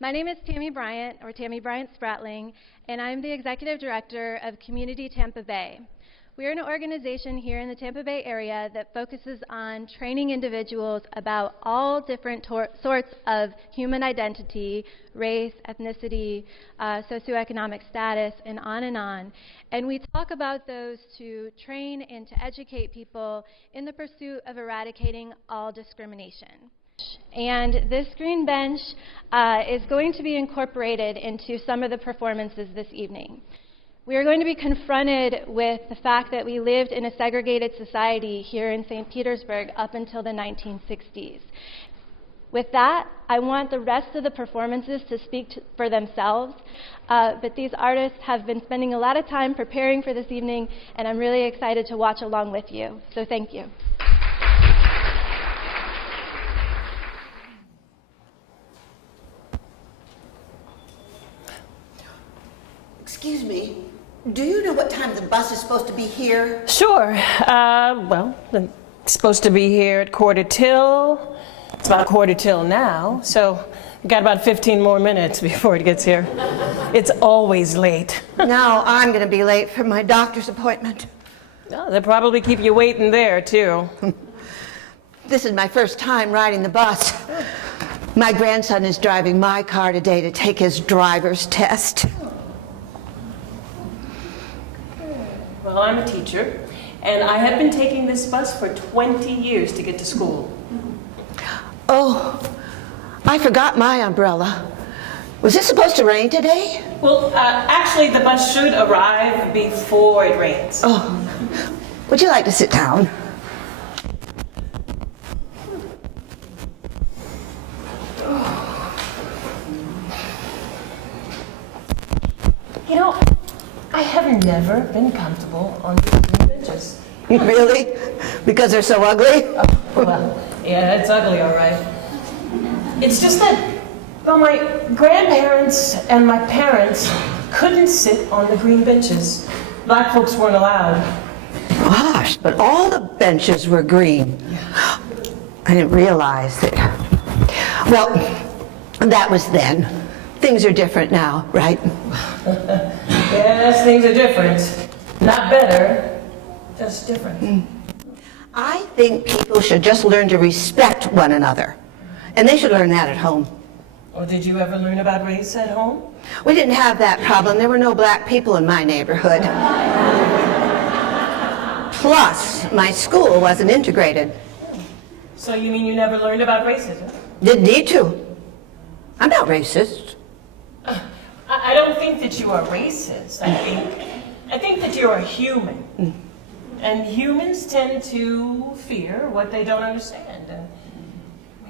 My name is Tammy Bryant, or Tammy Bryant Spratling, and I'm the Executive Director of Community Tampa Bay. We are an organization here in the Tampa Bay area that focuses on training individuals about all different sorts of human identity, race, ethnicity, socioeconomic status, and on and on. And we talk about those to train and to educate people in the pursuit of eradicating all discrimination. And this green bench is going to be incorporated into some of the performances this evening. We are going to be confronted with the fact that we lived in a segregated society here in St. Petersburg up until the 1960s. With that, I want the rest of the performances to speak for themselves, but these artists have been spending a lot of time preparing for this evening, and I'm really excited to watch along with you. So thank you. Excuse me, do you know what time the bus is supposed to be here? Sure. Well, it's supposed to be here at 1:45. It's about 1:45 now, so we've got about 15 more minutes before it gets here. It's always late. Now I'm going to be late for my doctor's appointment. Oh, they'll probably keep you waiting there, too. This is my first time riding the bus. My grandson is driving my car today to take his driver's test. Well, I'm a teacher, and I have been taking this bus for 20 years to get to school. Oh, I forgot my umbrella. Was it supposed to rain today? Well, actually, the bus should arrive before it rains. Oh, would you like to sit down? You know, I have never been comfortable on these green benches. Really? Because they're so ugly? Oh, well, yeah, it's ugly, all right. It's just that, well, my grandparents and my parents couldn't sit on the green benches. Black folks weren't allowed. Gosh, but all the benches were green. I didn't realize that. Well, that was then. Things are different now, right? Yes, things are different. Not better, just different. I think people should just learn to respect one another. And they should learn that at home. Well, did you ever learn about race at home? We didn't have that problem. There were no black people in my neighborhood. Plus, my school wasn't integrated. So you mean you never learned about racism? Didn't need to. I'm not racist. I don't think that you are racist. I think that you're a human. And humans tend to fear what they don't understand. And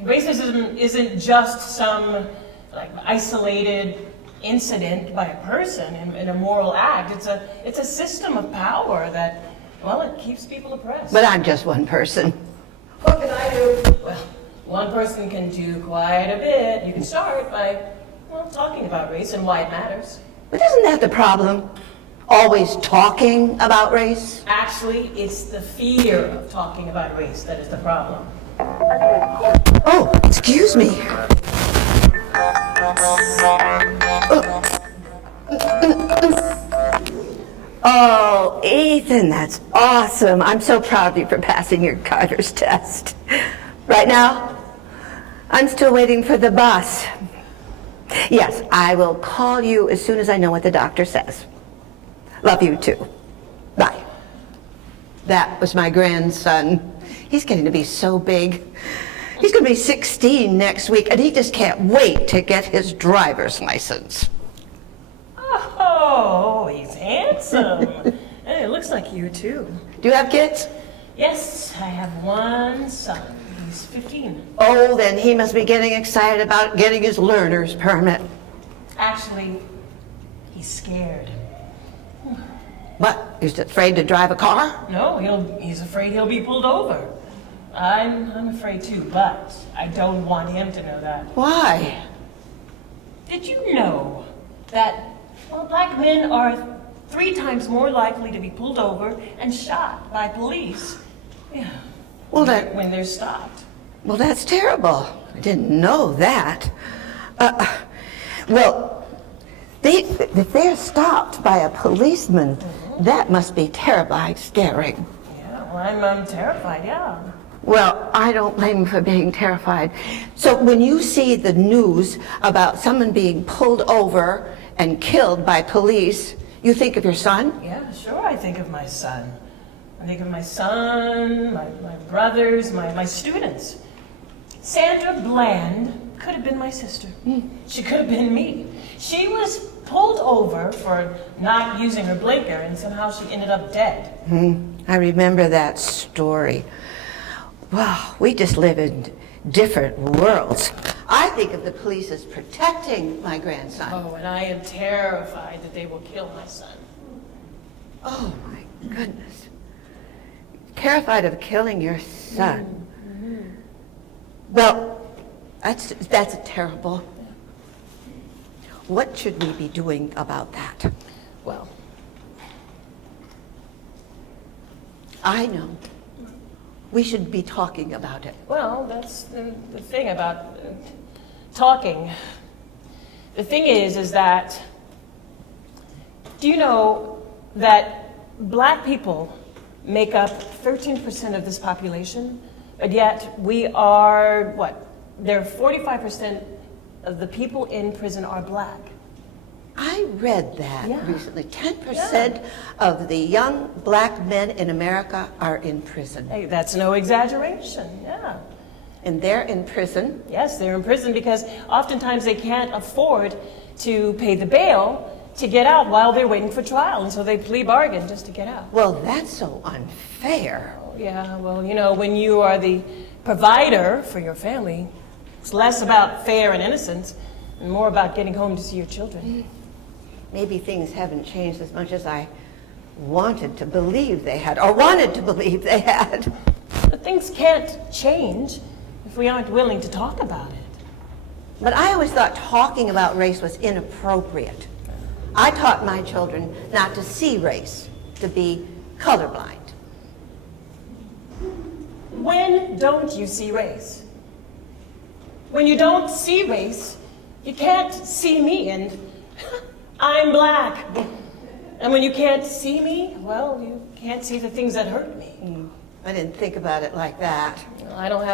racism isn't just some isolated incident by a person in a moral act. It's a system of power that, well, it keeps people oppressed. But I'm just one person. What can I do? Well, one person can do quite a bit. You can start by, well, talking about race and why it matters. But isn't that the problem? Always talking about race? Actually, it's the fear of talking about race that is the problem. Oh, excuse me. Oh, Ethan, that's awesome. I'm so proud of you for passing your driver's test. Right now, I'm still waiting for the bus. Yes, I will call you as soon as I know what the doctor says. Love you too. Bye. That was my grandson. He's getting to be so big. He's going to be 16 next week, and he just can't wait to get his driver's license. Oh, he's handsome. And it looks like you too. Do you have kids? Yes, I have one son. He's 15. Oh, then he must be getting excited about getting his learner's permit. Actually, he's scared. What? He's afraid to drive a car? No, he's afraid he'll be pulled over. I'm afraid too, but I don't want him to know that. Why? Did you know that, well, black men are 3 times more likely to be pulled over and shot by police? Yeah. Well, when they're stopped. Well, that's terrible. I didn't know that. Well, if they're stopped by a policeman, that must be terribly scary. Yeah, well, I'm terrified, yeah. Well, I don't blame you for being terrified. So when you see the news about someone being pulled over and killed by police, you think of your son? Yeah, sure, I think of my son. I think of my son, my brothers, my students. Sandra Bland could have been my sister. She could have been me. She was pulled over for not using her blinker, and somehow she ended up dead. I remember that story. Wow, we just live in different worlds. I think of the police as protecting my grandson. Oh, and I am terrified that they will kill my son. Oh my goodness. Terrified of killing your son. Well, that's terrible. What should we be doing about that? Well, I know. We should be talking about it. well, that's the thing about talking. The thing is that, do you know that black people make up 13% of this population, but yet we are, there are 45% of the people in prison are black. I read that Yeah. recently. 10% of the young black men in America are in prison. Hey, that's no exaggeration, yeah. And they're in prison. Yes, they're in prison because oftentimes they can't afford to pay the bail to get out while they're waiting for trial, and so they plea bargain just to get out. Well, that's so unfair. Yeah, well, you know, when you are the provider for your family, it's less about fair and innocence and more about getting home to see your children. Maybe things haven't changed as much as I wanted to believe they had, or wanted to believe they had. But things can't change if we aren't willing to talk about it. But I always thought talking about race was inappropriate. I taught my children not to see race, to be colorblind. When don't you see race? When you don't see race, you can't see me, and I'm black. And when you can't see me, well, you can't see the things that hurt me. I didn't think about it like that. I don't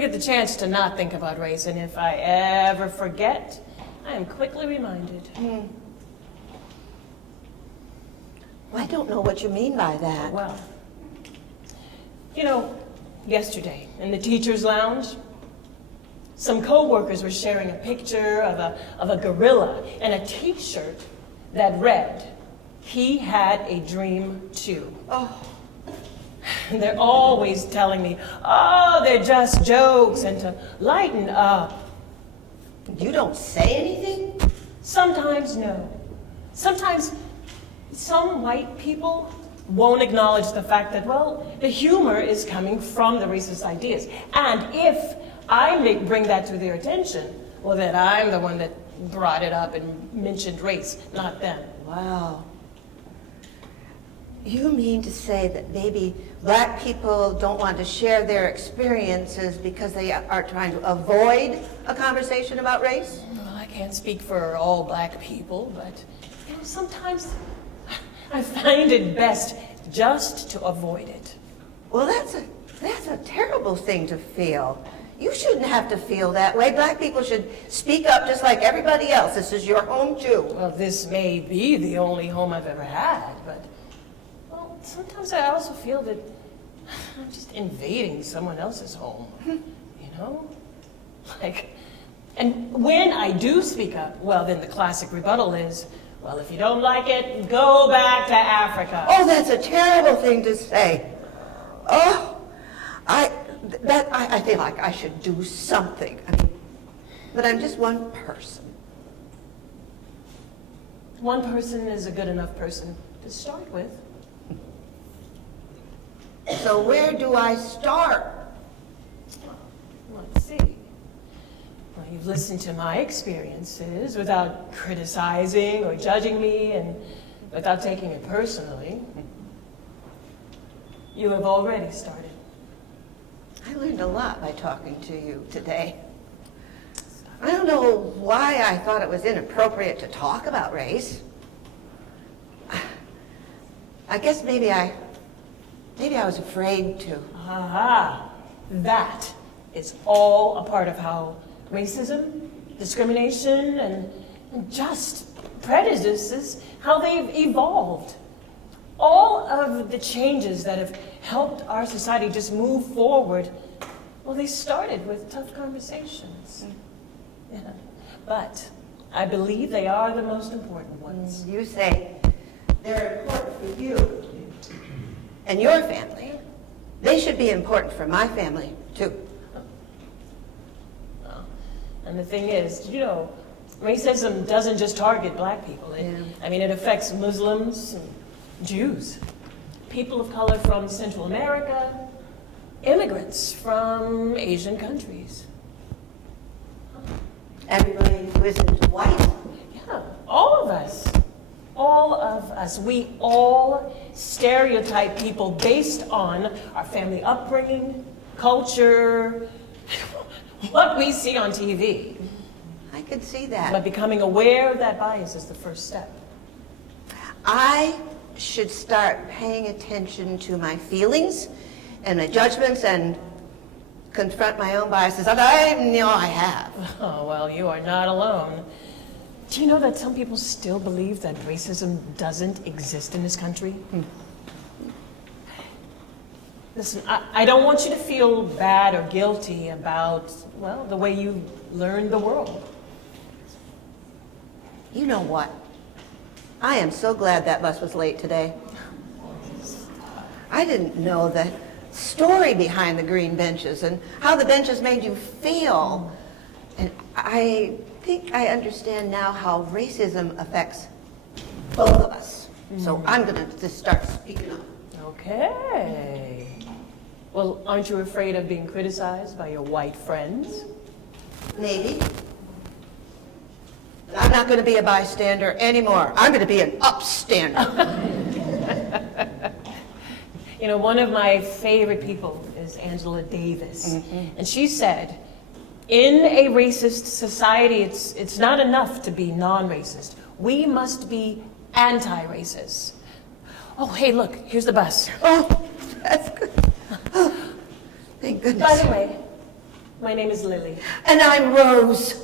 get the chance to not think about race, and if I ever forget, I am quickly reminded. Well, I don't know what you mean by that. Well, you know, yesterday in the teacher's lounge, some co-workers were sharing a picture of a gorilla and a t-shirt that read, "He had a dream too." Oh, And they're always telling me, oh, they're just jokes and to lighten up. you don't say anything? Sometimes no. Sometimes some white people won't acknowledge the fact that, well, the humor is coming from the racist ideas. And if I bring that to their attention, well, then I'm the one that brought it up and mentioned race, not them. Wow. You mean to say that maybe black people don't want to share their experiences because they are trying to avoid a conversation about race? Well, I can't speak for all black people, but you know, sometimes I find it best just to avoid it. Well, that's a terrible thing to feel. You shouldn't have to feel that way. Black people should speak up just like everybody else. This is your home too. Well, this may be the only home I've ever had, but well, sometimes I also feel that I'm just invading someone else's home, you know? And when I do speak up, well, then the classic rebuttal is, well, if you don't like it, go back to Africa. Oh, that's a terrible thing to say. Oh, I feel like I should do something. I mean, but I'm just one person. One person is a good enough person to start with. So where do I start? Let's see. Well, you've listened to my experiences without criticizing or judging me and without taking it personally. You have already started. I learned a lot by talking to you today. I don't know why I thought it was inappropriate to talk about race. I guess maybe I was afraid to. Aha, that is all a part of how racism, discrimination, and just prejudices, how they've evolved. All of the changes that have helped our society just move forward, well, they started with tough conversations. Yeah. But I believe they are the most important ones. You say they're important for you and your family. They should be important for my family, too. And the thing is, you know, racism doesn't just target black people. It affects Muslims and Jews, people of color from Central America, immigrants from Asian countries. Everybody who isn't white. Yeah, all of us. All of us. We all stereotype people based on our family upbringing, culture, what we see on TV. I could see that. But becoming aware of that bias is the first step. I should start paying attention to my feelings and my judgments and confront my own biases that I know I have. Oh, well, you are not alone. Do you know that some people still believe that racism doesn't exist in this country? Listen, I don't want you to feel bad or guilty about, well, the way you learned the world. You know what? I am so glad that bus was late today. I didn't know the story behind the green benches and how the benches made you feel. And I think I understand now how racism affects both of us. So I'm going to just start speaking up. Okay. Well, aren't you afraid of being criticized by your white friends? Maybe. But I'm not going to be a bystander anymore. I'm going to be an upstander. You know, one of my favorite people is Angela Davis. And she said, in a racist society, it's not enough to be non-racist. We must be anti-racist. Oh, hey, look, here's the bus. Oh, that's good. Thank goodness. By the way, my name is Lily. And I'm Rose.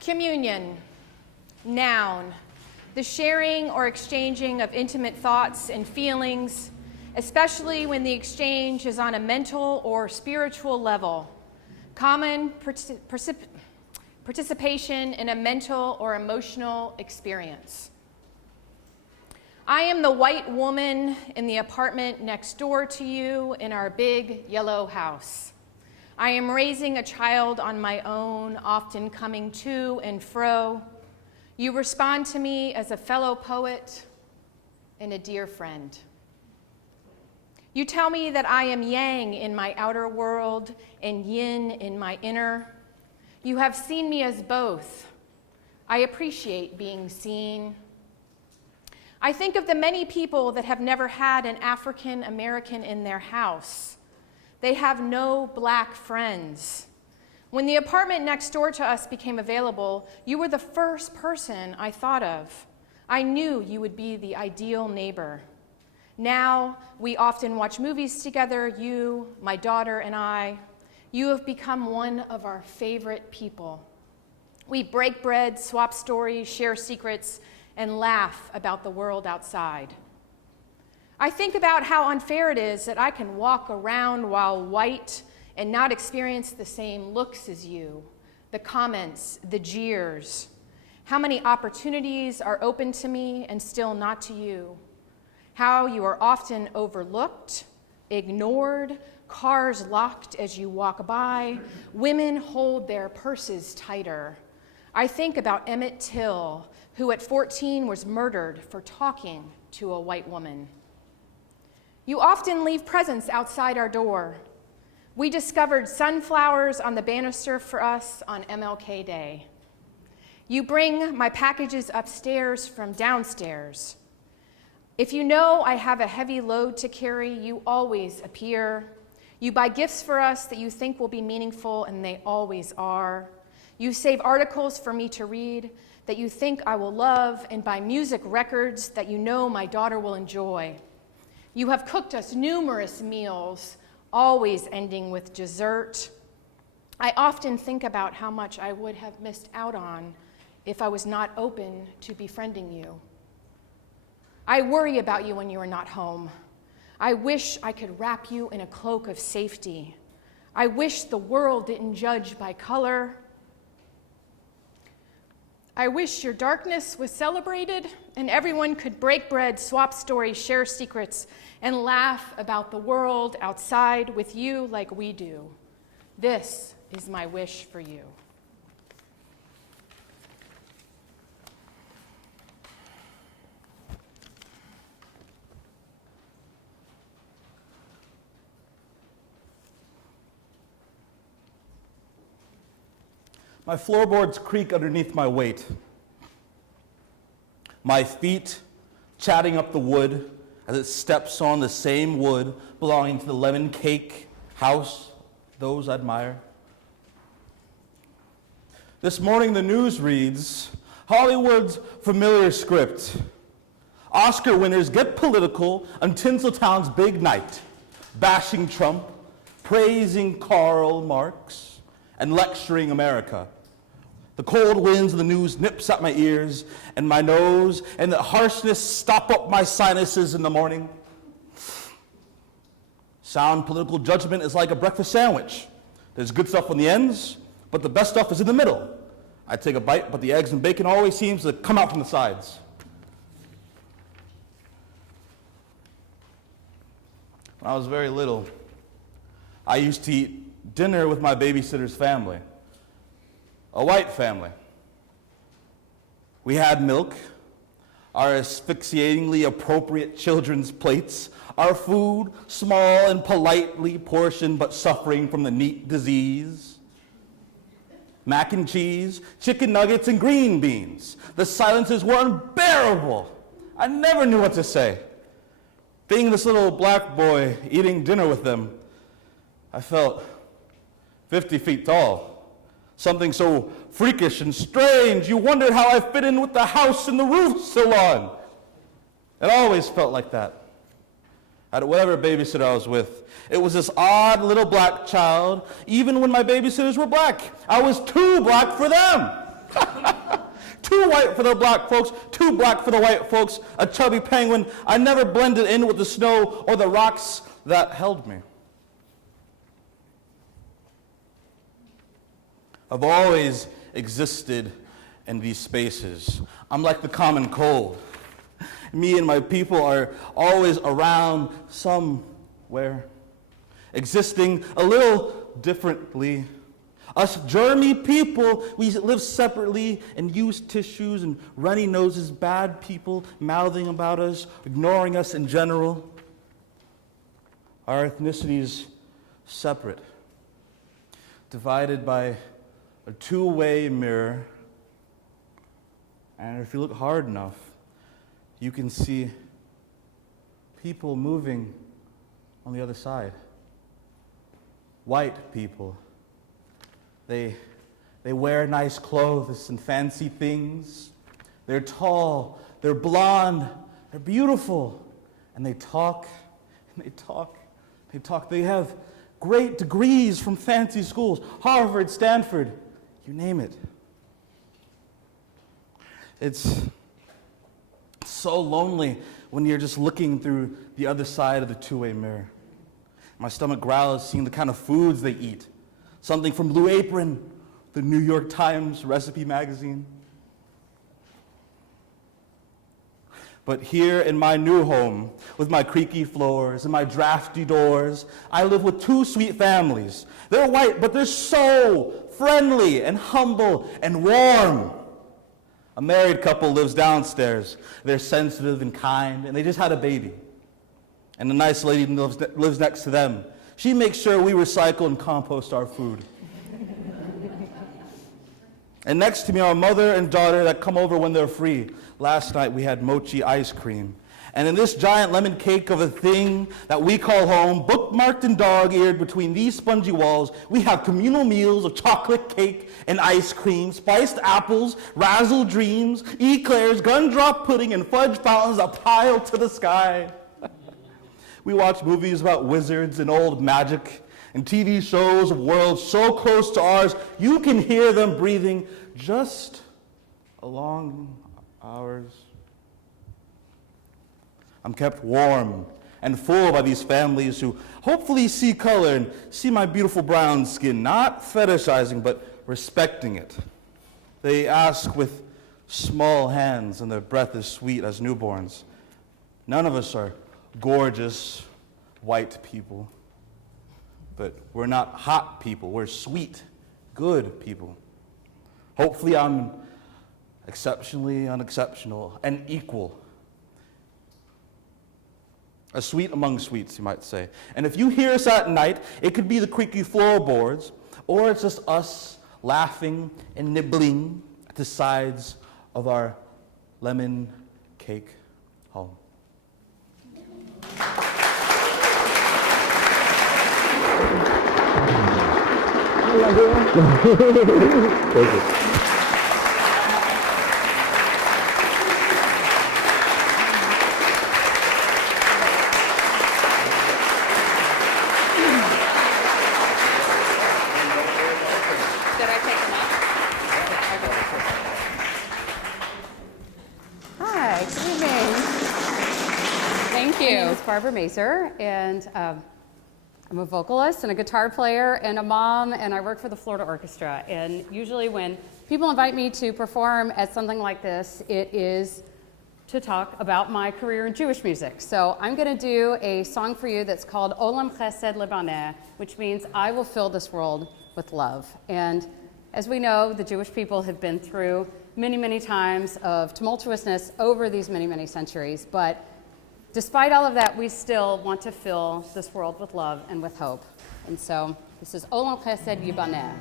Communion, noun, the sharing or exchanging of intimate thoughts and feelings, especially when the exchange is on a mental or spiritual level. Common participation in a mental or emotional experience. I am the white woman in the apartment next door to you in our big yellow house. I am raising a child on my own, often coming to and fro. You respond to me as a fellow poet and a dear friend. You tell me that I am yang in my outer world and yin in my inner. You have seen me as both. I appreciate being seen. I think of the many people that have never had an African American in their house. They have no black friends. When the apartment next door to us became available, you were the first person I thought of. I knew you would be the ideal neighbor. Now, we often watch movies together, you, my daughter, and I. You have become one of our favorite people. We break bread, swap stories, share secrets, and laugh about the world outside. I think about how unfair it is that I can walk around while white and not experience the same looks as you, the comments, the jeers. How many opportunities are open to me and still not to you. How you are often overlooked, ignored, cars locked as you walk by, women hold their purses tighter. I think about Emmett Till, who at 14 was murdered for talking to a white woman. You often leave presents outside our door. We discovered sunflowers on the banister for us on MLK Day. You bring my packages upstairs from downstairs. If you know I have a heavy load to carry, you always appear. You buy gifts for us that you think will be meaningful, and they always are. You save articles for me to read that you think I will love, and buy music records that you know my daughter will enjoy. You have cooked us numerous meals, always ending with dessert. I often think about how much I would have missed out on if I was not open to befriending you. I worry about you when you are not home. I wish I could wrap you in a cloak of safety. I wish the world didn't judge by color. I wish your darkness was celebrated and everyone could break bread, swap stories, share secrets, and laugh about the world outside with you like we do. This is my wish for you. My floorboards creak underneath my weight. My feet chatting up the wood as it steps on the same wood belonging to the lemon cake house those I admire. This morning the news reads, Hollywood's familiar script. Oscar winners get political on Tinseltown's big night, bashing Trump, praising Karl Marx, and lecturing America. The cold winds of the news nips at my ears and my nose, and the harshness stop up my sinuses in the morning. Sound political judgment is like a breakfast sandwich. There's good stuff on the ends, but the best stuff is in the middle. I take a bite, but the eggs and bacon always seems to come out from the sides. When I was very little, I used to eat dinner with my babysitter's family. A white family. We had milk, our asphyxiatingly appropriate children's plates, our food, small and politely portioned but suffering from the neat disease. Mac and cheese, chicken nuggets, and green beans. The silences were unbearable. I never knew what to say. Being this little black boy eating dinner with them, I felt 50 feet tall. Something so freakish and strange, you wondered how I fit in with the house and the roof still on. It always felt like that. At whatever babysitter I was with, it was this odd little black child, even when my babysitters were black. I was too black for them. Too white for the black folks, too black for the white folks, a chubby penguin. I never blended in with the snow or the rocks that held me. I've always existed in these spaces. I'm like the common cold. Me and my people are always around somewhere, existing a little differently. Us germy people, we live separately and use tissues and runny noses, bad people mouthing about us, ignoring us in general. Our ethnicities separate, divided by a two-way mirror. And if you look hard enough, you can see people moving on the other side. White people. They wear nice clothes and fancy things. They're tall, they're blonde, they're beautiful. And they talk, and they talk, they talk. They have great degrees from fancy schools, Harvard, Stanford, you name it. It's so lonely when you're just looking through the other side of the two-way mirror. My stomach growls seeing the kind of foods they eat. Something from Blue Apron, the New York Times recipe magazine. But here in my new home, with my creaky floors and my drafty doors, I live with two sweet families. They're white, but they're so friendly and humble and warm. A married couple lives downstairs. They're sensitive and kind, and they just had a baby. And a nice lady lives next to them. She makes sure we recycle and compost our food. And next to me are a mother and daughter that come over when they're free. Last night we had mochi ice cream. And in this giant lemon cake of a thing that we call home, bookmarked and dog-eared between these spongy walls, we have communal meals of chocolate cake and ice cream, spiced apples, razzle dreams, eclairs, gumdrop pudding, and fudge fountains that pile to the sky. We watch movies about wizards and old magic and TV shows of worlds so close to ours, you can hear them breathing just along ours. I'm kept warm and full by these families who hopefully see color and see my beautiful brown skin, not fetishizing, but respecting it. They ask with small hands, and their breath is sweet as newborns. None of us are gorgeous white people, but we're not hot people. We're sweet, good people. Hopefully I'm exceptionally unexceptional and equal. A sweet among sweets, you might say. And if you hear us at night, it could be the creaky floorboards, or it's just us laughing and nibbling at the sides of our lemon cake home. Thank you. Hi, good evening. Thank you. My name is Barbara Mazer, and I'm a vocalist and a guitar player and a mom, and I work for the Florida Orchestra. And usually when people invite me to perform at something like this, it is to talk about my career in Jewish music. So I'm going to do a song for you that's called Olam Chesed Libaneh, which means I will fill this world with love. And as we know, the Jewish people have been through many, many times of tumultuousness over these many, many centuries. But despite all of that, we still want to fill this world with love and with hope. And so this is Olam Chesed Yibaneh.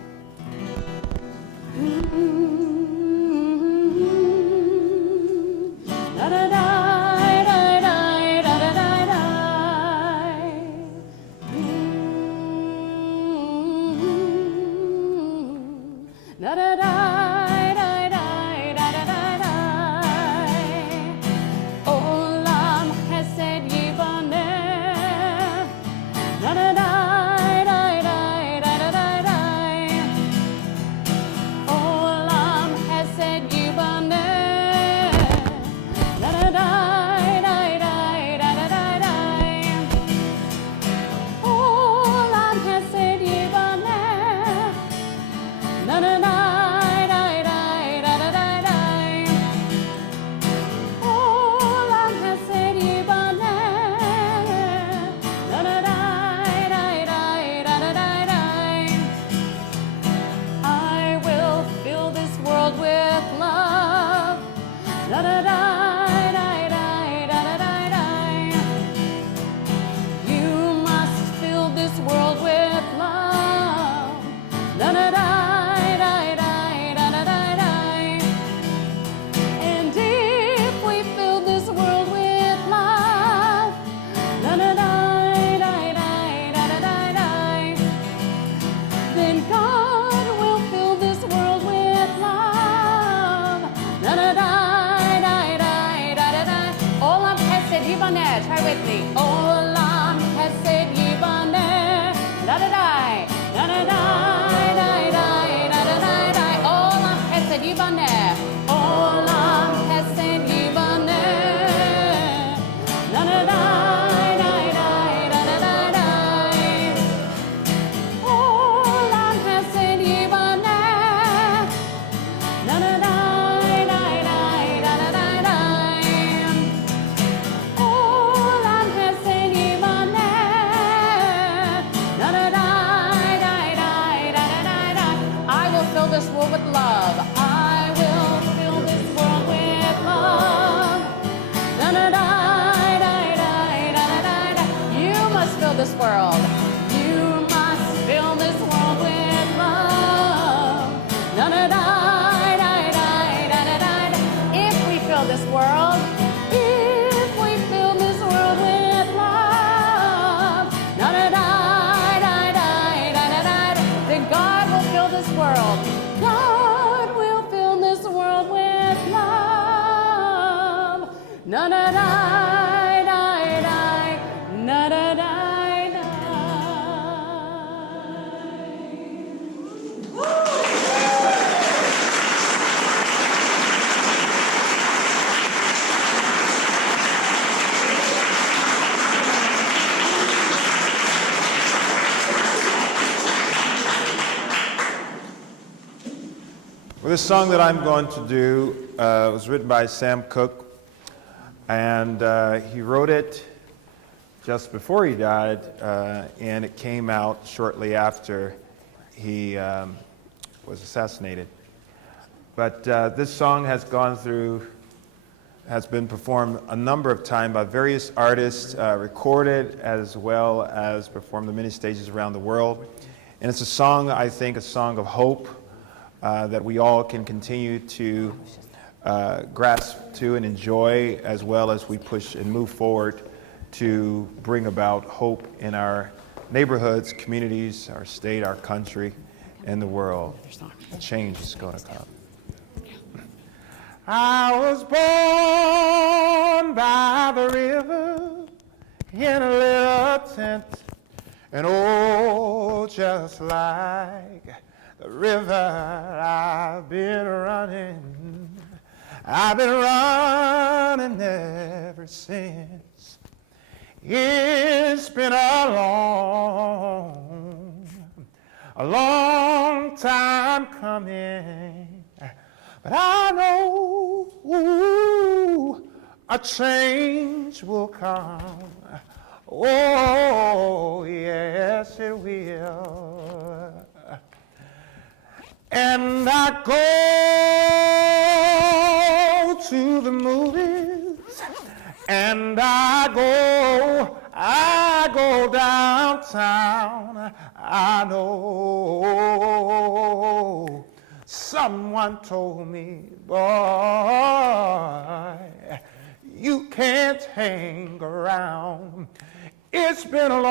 na na die, die, die, na da die, die. Well, this song that I'm going to do was written by Sam Cooke, and he wrote it just before he died, and it came out shortly after he was assassinated. But this song has been performed a number of times by various artists, recorded as well as performed on many stages around the world. And it's a song, I think, a song of hope, that we all can continue to grasp to and enjoy, as well as we push and move forward to bring about hope in our neighborhoods, communities, our state, our country, and the world. Change is going to come. I was born by the river in a little tent, and oh, just like the river I've been running ever since. It's been a long time coming, but I know a change will come. Oh, yes, it will. And I go to the movies, and I go downtown. I know someone told me, boy, you can't hang around. It's been a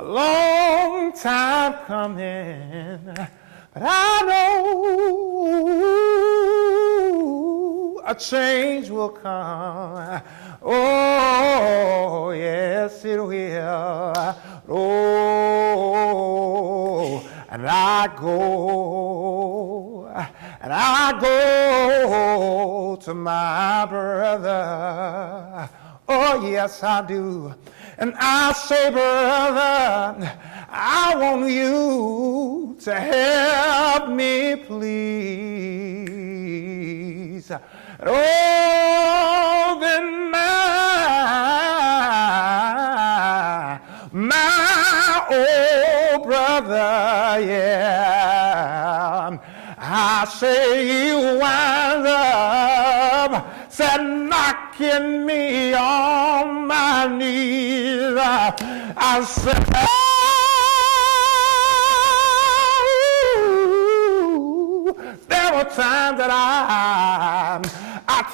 long time coming, but I know a change will come. Oh, yes, it will. Oh, and I go to my brother. Oh, yes, I do. And I say, brother, I want you to help me, please. Oh, then my old brother, yeah, I say you wind up, said knocking me on my knees. I said, oh, there were times that I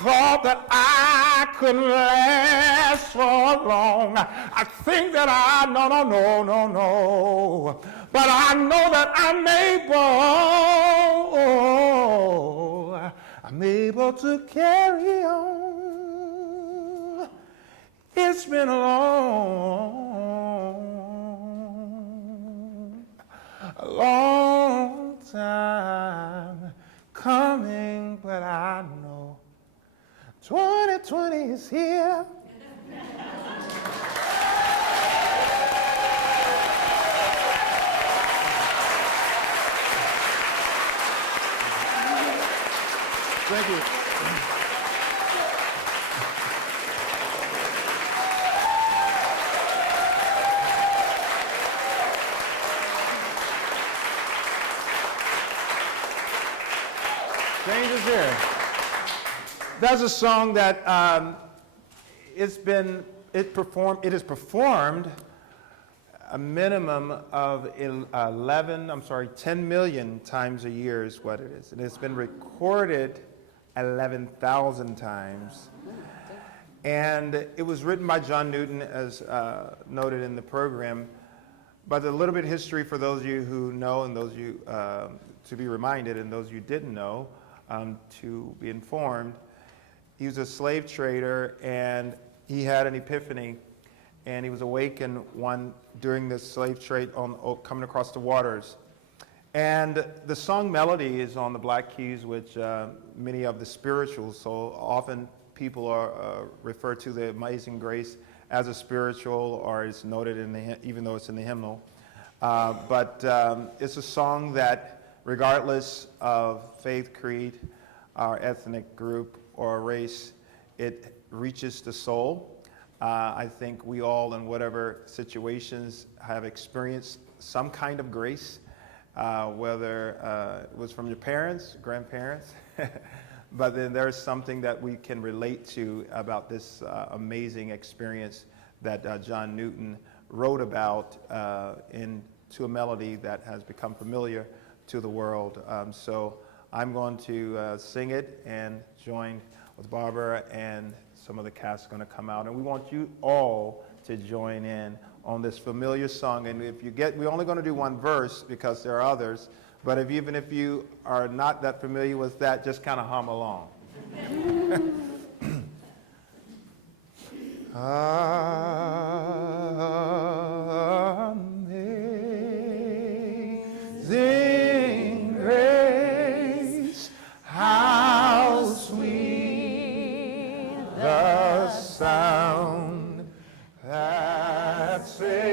thought that I couldn't last so long. I think that no. But I know that I'm able to carry on. It's been a long time coming, but I know 2020 is here. Thank you. Change is here. That's a song that it is performed a minimum of 10 million times a year is what it is. And it's been recorded 11,000 times. And it was written by John Newton, as noted in the program. But a little bit of history for those of you who know and those of you to be reminded, and those you didn't know. to be informed. He was a slave trader, and he had an epiphany, and he was awakened during the slave trade coming across the waters. And the song melody is on the Black Keys, which many of the spirituals, so often people refer to the Amazing Grace as a spiritual, or it's noted even though it's in the hymnal. But it's a song that, regardless of faith, creed, or ethnic group, or race, it reaches the soul. I think we all, in whatever situations, have experienced some kind of grace, whether it was from your parents, grandparents, but then there's something that we can relate to about this amazing experience that John Newton wrote about into a melody that has become familiar to the world. So I'm going to sing it and join with Barbara, and some of the cast is going to come out. And we want you all to join in on this familiar song. And if you we're only going to do one verse because there are others, but even if you are not that familiar with that, just kind of hum along. Amazing grace, how sweet the sound that saved